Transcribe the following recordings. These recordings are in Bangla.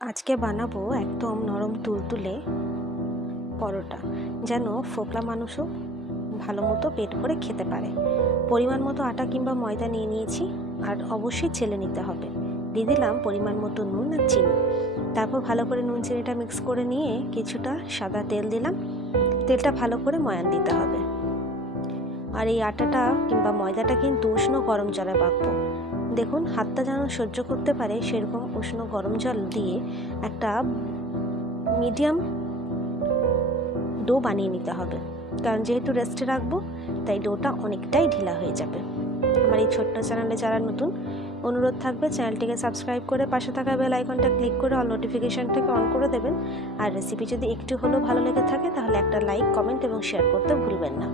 আজকে বানাবো একদম নরম তুলতুলে পরোটা। যেন ফোকলা মানুষও ভালো মতো পেট করে খেতে পারে। পরিমাণ মতো আটা কিংবা ময়দা নিয়ে নিয়েছি, আর অবশ্যই ছেলে নিতে হবে। দিয়ে দিলাম পরিমাণ মতো নুন আর চিনি। তারপর ভালো করে নুন চিনিটা মিক্স করে নিয়ে কিছুটা সাদা তেল দিলাম। তেলটা ভালো করে ময়ান দিতে হবে। আর এই আটাটা কিংবা ময়দাটা কিন্তু উষ্ণ গরম জলে মাখবো দেখুন, হাতটা যেন সহ্য করতে পারে সেরকম উষ্ণ গরম জল দিয়ে একটা মিডিয়াম ডো বানিয়ে নিতে হবে। কারণ যেহেতু রেস্টে রাখব, তাই ডোটা অনেকটাই ঢিলা হয়ে যাবে। আমার এই ছোট্ট চ্যানেলে যারা নতুন, অনুরোধ থাকবে চ্যানেলটিকে সাবস্ক্রাইব করে পাশে থাকা বেল আইকনটা ক্লিক করে অল নোটিফিকেশানটাকে অন করে দেবেন। আর রেসিপি যদি একটু হলেও ভালো লেগে থাকে, তাহলে একটা লাইক, কমেন্ট এবং শেয়ার করতে ভুলবেন না।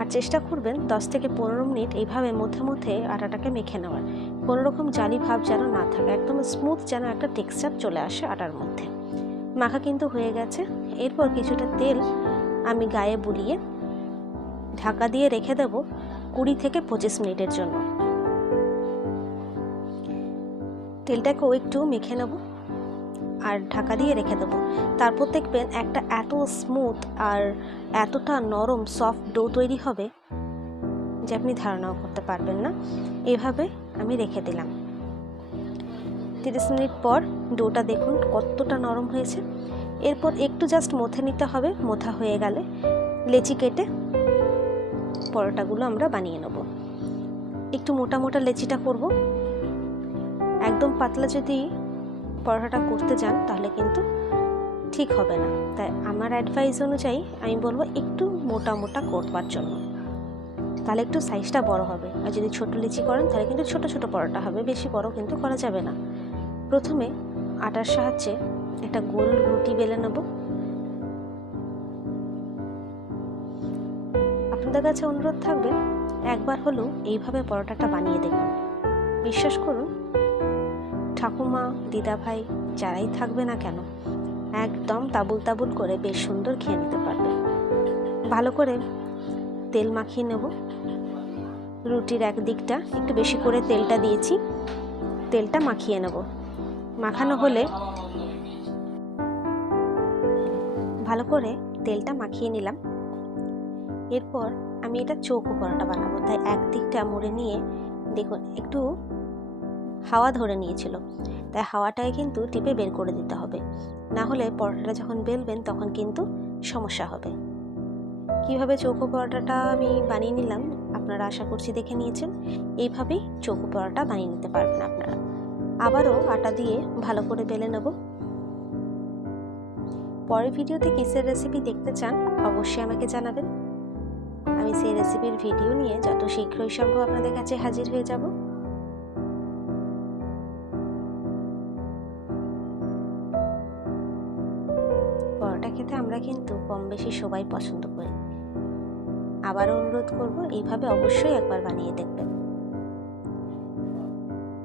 আর চেষ্টা করবেন দশ থেকে পনেরো মিনিট এইভাবে মধ্যে মধ্যে আটাটাকে মেখে নেওয়ার। কোনো রকম জালি ভাব যেন না থাকে, একদম স্মুথ যেন একটা টেক্সচার চলে আসে আটার মধ্যে। মাখা কিন্তু হয়ে গেছে। এরপর কিছুটা তেল আমি গায়ে বুলিয়ে ঢাকা দিয়ে রেখে দেবো কুড়ি থেকে পঁচিশ মিনিটের জন্য। তেলটাকেও একটু মেখে নেব। আর ঢাকা দিয়ে রেখে দেবো। তারপর দেখবেন একটা এত স্মুথ আর এতটা নরম সফট ডো তৈরি হবে যে আপনি ধারণাও করতে পারবেন না। এভাবে আমি রেখে দিলাম। তিরিশ মিনিট পর ডোটা দেখুন কতটা নরম হয়েছে। এরপর একটু জাস্ট মথে নিতে হবে, মোথা হয়ে গেলে লেচি কেটে পরোটাগুলো আমরা বানিয়ে নেব। একটু মোটা মোটা লেচিটা করব। একদম পাতলা যদি পরোটাটা করতে যান, তাহলে কিন্তু ঠিক হবে না। তাই আমার অ্যাডভাইস অনুযায়ী আমি বলব একটু মোটা মোটা করবার জন্য। তাহলে একটু সাইজটা বড় হবে। আর যদি ছোটো লিচি করেন, তাহলে কিন্তু ছোট ছোট পরোটা হবে। বেশি বড় কিন্তু করা যাবে না। প্রথমে আটার সাহায্যে একটা গোল রুটি বেলে নেব। আপনাদের কাছে অনুরোধ থাকবে, একবার হলেও এইভাবে পরোটাটা বানিয়ে দেখুন। বিশ্বাস করুন ঠাকুমা, দিদাভাই যারাই থাকবে না কেন, একদম তাবুল তাবুল করে বেশ সুন্দর খেয়ে নিতে পারবে। ভালো করে তেল মাখিয়ে নেব। রুটির এক দিকটা একটু বেশি করে তেলটা দিয়েছি। তেলটা মাখিয়ে নেব। মাখানো হলে ভালো করে তেলটা মাখিয়ে নিলাম। এরপর আমি এটা চৌকো পরোটা বানাবো। তাই এক দিকটা মুড়ে নিয়ে দেখুন, একটু হাওয়া ধরে নিয়েছিল। তাই হাওয়াটাকে কিন্তু টিপে বের করে দিতে হবে। না হলে পরোটাটা যখন বেলবেন তখন কিন্তু সমস্যা হবে। কীভাবে চৌকো পরোটাটা আমি বানিয়ে নিলাম আপনারা আশা করছি দেখে নিয়েছেন। এইভাবেই চৌকো পরোটা বানিয়ে নিতে পারবেন আপনারা। আবারও আটা দিয়ে ভালো করে বেলে নেব। পরের ভিডিওতে কিসের রেসিপি দেখতে চান অবশ্যই আমাকে জানাবেন। আমি সেই রেসিপির ভিডিও নিয়ে যত শীঘ্রই সম্ভব আপনাদের কাছে হাজির হয়ে যাব। আমরা কিন্তু কম বেশি সবাই পছন্দ করি। আবারও অনুরোধ করব, এইভাবে অবশ্যই একবার বানিয়ে দেখবেন।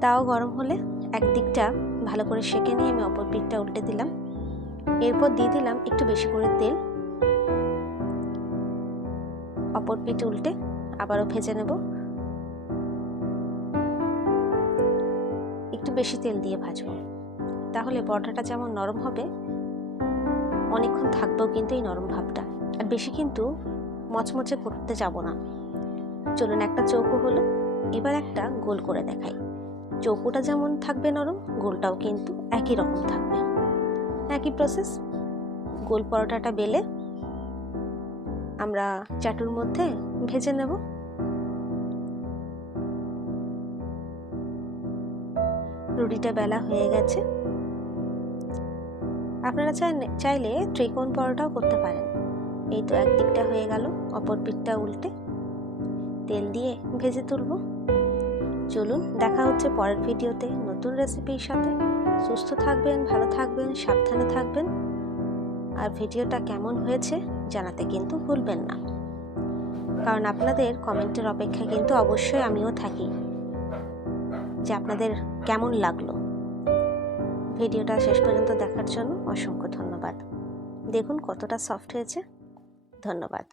তাও গরম হলে একদিকটা ভালো করে সেঁকে নিয়ে আমি অপর পিঠটা উল্টে দিলাম। এরপর দিয়ে দিলাম একটু বেশি করে তেল। অপর পিঠ উল্টে আবারও ভেজে নেব। একটু বেশি তেল দিয়ে ভাজবো। তাহলে পরোটাটা যেমন নরম হবে অনেকক্ষণ থাকবেও কিন্তু এই নরম ভাবটা। আর বেশি কিন্তু মচমচে করতে যাব না। চলুন একটা চৌকো হলো, এবার একটা গোল করে দেখাই। চৌকোটা যেমন থাকবে নরম, গোলটাও কিন্তু একই রকম থাকবে। একই প্রসেস গোল পরোটাটা বেলে আমরা চাটুর মধ্যে ভেজে নেব। রুটিটা বেলা হয়ে গেছে। আপনারা চাইলে ত্রিকোণ পরোটাও করতে পারেন। এই তো একদিকটা হয়ে গেল, অপর পিঠটা উল্টে। তেল দিয়ে ভেজে তুলব। চলুন, দেখা হচ্ছে পরের ভিডিওতে নতুন রেসিপির সাথে। সুস্থ থাকবেন, ভালো থাকবেন, সাবধানে থাকবেন। আর ভিডিওটা কেমন হয়েছে জানাতে কিন্তু ভুলবেন না। কারণ আপনাদের কমেন্টের অপেক্ষা কিন্তু অবশ্যই আমিও থাকি। যে আপনাদের কেমন লাগল? ভিডিওটা শেষ পর্যন্ত দেখার জন্য অসংখ্য ধন্যবাদ। দেখুন কতটা সফট হয়েছে। ধন্যবাদ।